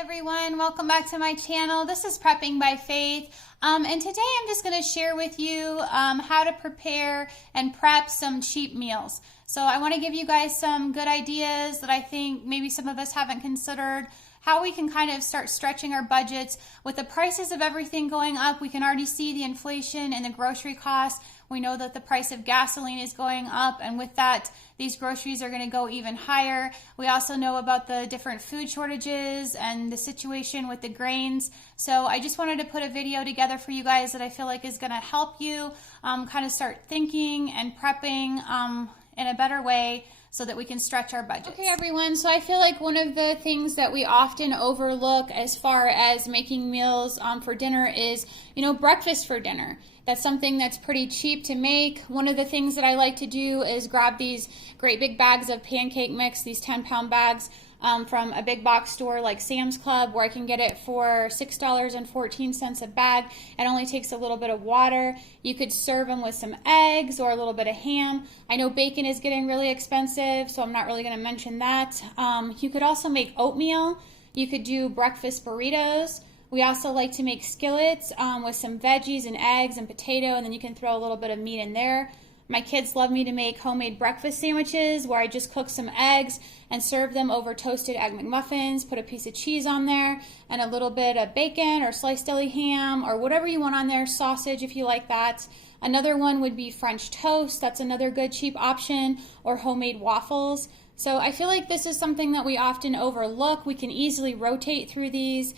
Everyone, welcome back to my channel. This is Prepping by Faith, and today I'm just going to share with you how to prepare and prep some cheap meals. So I want to give you guys some good ideas that I think maybe some of us haven't considered, how we can kind of start stretching our budgets. With the prices of everything going up, we can already see the inflation and the grocery costs. We know that the price of gasoline is going up, and with that, these groceries are going to go even higher. We also know about the different food shortages and the situation with the grains. So I just wanted to put a video together for you guys that I feel like is going to help you kind of start thinking and prepping in a better way so that we can stretch our budgets. Okay, everyone, so I feel like one of the things that we often overlook as far as making meals for dinner is, breakfast for dinner. That's something that's pretty cheap to make. One of the things that I like to do is grab these great big bags of pancake mix, these 10-pound bags from a big box store like Sam's Club, where I can get it for $6.14 a bag. It only takes a little bit of water. You could serve them with some eggs or a little bit of ham. I know bacon is getting really expensive, so I'm not really going to mention that. You could also make oatmeal. You could do breakfast burritos. We also like to make skillets with some veggies and eggs and potato, and then you can throw a little bit of meat in there. My kids love me to make homemade breakfast sandwiches where I just cook some eggs and serve them over toasted egg McMuffins, put a piece of cheese on there, and a little bit of bacon or sliced deli ham or whatever you want on there, sausage if you like that. Another one would be French toast. That's another good cheap option, or homemade waffles. So I feel like this is something that we often overlook. We can easily rotate through these,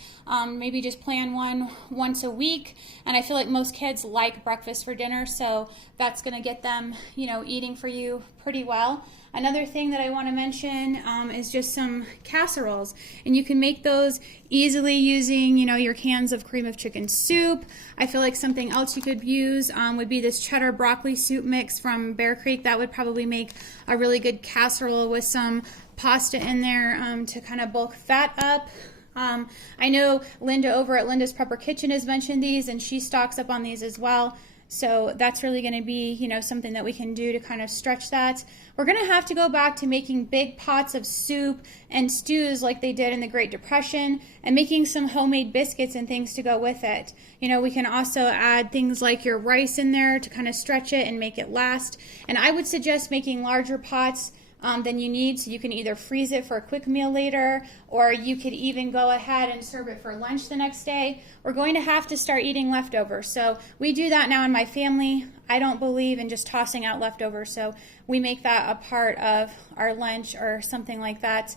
maybe just plan one once a week. And I feel like most kids like breakfast for dinner, so that's going to get them, eating for you pretty well. Another thing that I want to mention is just some casseroles. And you can make those easily using, your cans of cream of chicken soup. I feel like something else you could use would be this cheddar broccoli soup mix from Bear Creek. That would probably make a really good casserole with some pasta in there to kind of bulk fat up. I know Linda over at Linda's Prepper Kitchen has mentioned these, and she stocks up on these as well. So that's really going to be, something that we can do to kind of stretch that. We're going to have to go back to making big pots of soup and stews like they did in the Great Depression, and making some homemade biscuits and things to go with it. We can also add things like your rice in there to kind of stretch it and make it last. And I would suggest making larger pots than you need, so you can either freeze it for a quick meal later, or you could even go ahead and serve it for lunch the next day. We're going to have to start eating leftovers, so we do that now in my family. I don't believe in just tossing out leftovers, so we make that a part of our lunch or something like that.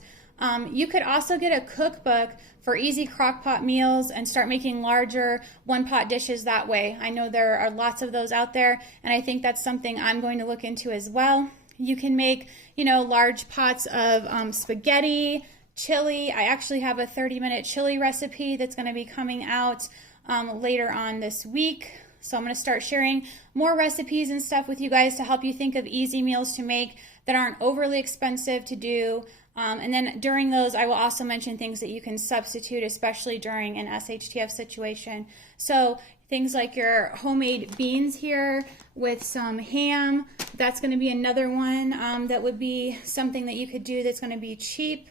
You could also get a cookbook for easy crockpot meals and start making larger one-pot dishes that way. I know there are lots of those out there, and I think that's something I'm going to look into as well. You can make, large pots of spaghetti, chili. I actually have a 30-minute chili recipe that's going to be coming out later on this week. So I'm going to start sharing more recipes and stuff with you guys to help you think of easy meals to make that aren't overly expensive to do. And then during those, I will also mention things that you can substitute, especially during an SHTF situation. So things like your homemade beans here with some ham. That's going to be another one that would be something that you could do that's going to be cheap.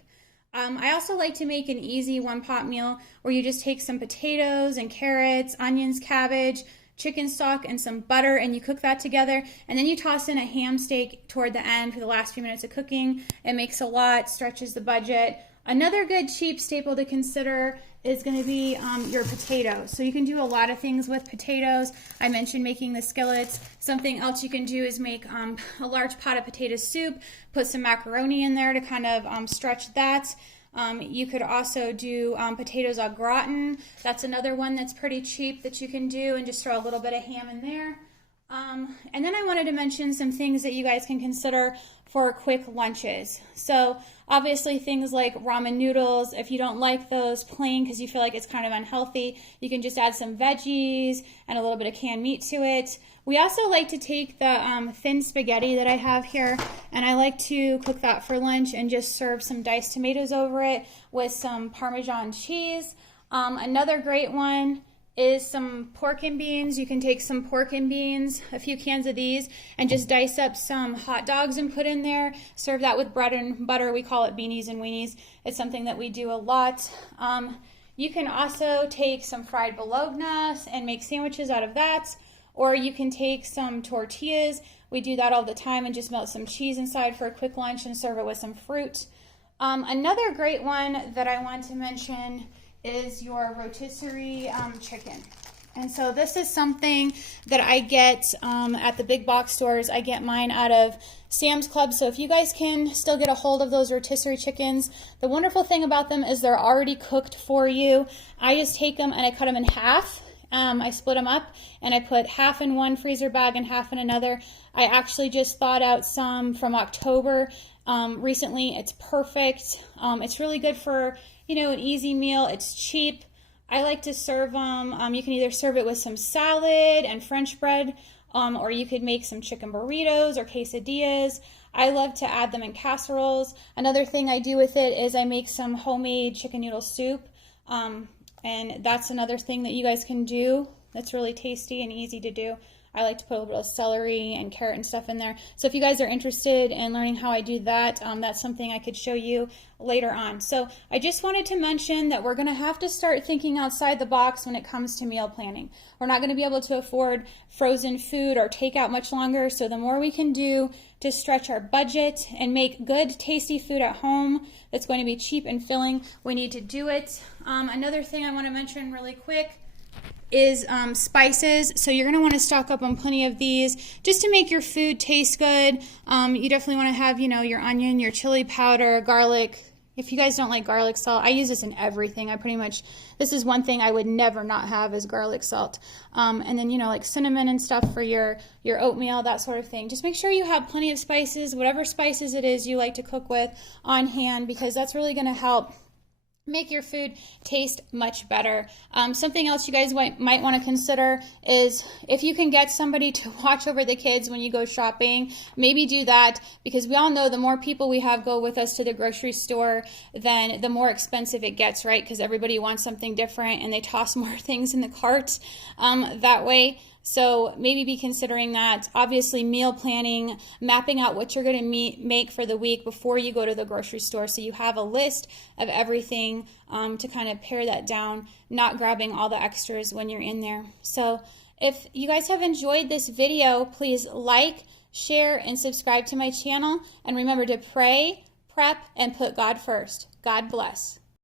I also like to make an easy one-pot meal where you just take some potatoes and carrots, onions, cabbage, chicken stock, and some butter, and you cook that together, and then you toss in a ham steak toward the end for the last few minutes of cooking. It makes a lot, stretches the budget. Another good cheap staple to consider is going to be your potatoes. So you can do a lot of things with potatoes. I mentioned making the skillets. Something else you can do is make a large pot of potato soup, put some macaroni in there to kind of stretch that. You could also do potatoes au gratin. That's another one that's pretty cheap that you can do, and just throw a little bit of ham in there. And then I wanted to mention some things that you guys can consider for quick lunches. So obviously things like ramen noodles, if you don't like those plain because you feel like it's kind of unhealthy, you can just add some veggies and a little bit of canned meat to it. We also like to take the thin spaghetti that I have here, and I like to cook that for lunch and just serve some diced tomatoes over it with some Parmesan cheese. Another great one is some pork and beans. You can take some pork and beans, a few cans of these, and just dice up some hot dogs and put in there. Serve that with bread and butter. We call it beanies and weenies. It's something that we do a lot. You can also take some fried bologna and make sandwiches out of that, or you can take some tortillas. We do that all the time, and just melt some cheese inside for a quick lunch and serve it with some fruit. Another great one that I want to mention is your rotisserie chicken. And so this is something that I get at the big box stores. I get mine out of Sam's Club. So if you guys can still get a hold of those rotisserie chickens, the wonderful thing about them is they're already cooked for you. I just take them and I cut them in half. I split them up and I put half in one freezer bag and half in another. I actually just thawed out some from October recently. It's perfect. It's really good for, you know, an easy meal. It's cheap. I like to serve them. You can either serve it with some salad and French bread, or you could make some chicken burritos or quesadillas. I love to add them in casseroles. Another thing I do with it is I make some homemade chicken noodle soup. And that's another thing that you guys can do that's really tasty and easy to do. I like to put a little bit of celery and carrot and stuff in there. So if you guys are interested in learning how I do that, that's something I could show you later on. So I just wanted to mention that we're going to have to start thinking outside the box when it comes to meal planning. We're not going to be able to afford frozen food or takeout much longer. So the more we can do to stretch our budget and make good, tasty food at home that's going to be cheap and filling, we need to do it. Another thing I want to mention really quick is spices. So you're going to want to stock up on plenty of these just to make your food taste good. You definitely want to have, you know, your onion, your chili powder, garlic. If you guys don't like garlic salt, I use this in everything. This is one thing I would never not have is garlic salt. And then, you know, like cinnamon and stuff for your oatmeal, that sort of thing. Just make sure you have plenty of spices, whatever spices it is you like to cook with on hand, because that's really going to help make your food taste much better. Something else you guys might want to consider is if you can get somebody to watch over the kids when you go shopping, maybe do that, because we all know the more people we have go with us to the grocery store, then the more expensive it gets, right? Because everybody wants something different and they toss more things in the cart that way. So maybe be considering that. Obviously, meal planning, mapping out what you're going to make for the week before you go to the grocery store, so you have a list of everything to kind of pare that down, not grabbing all the extras when you're in there. So if you guys have enjoyed this video, please like, share, and subscribe to my channel. And remember to pray, prep, and put God first. God bless.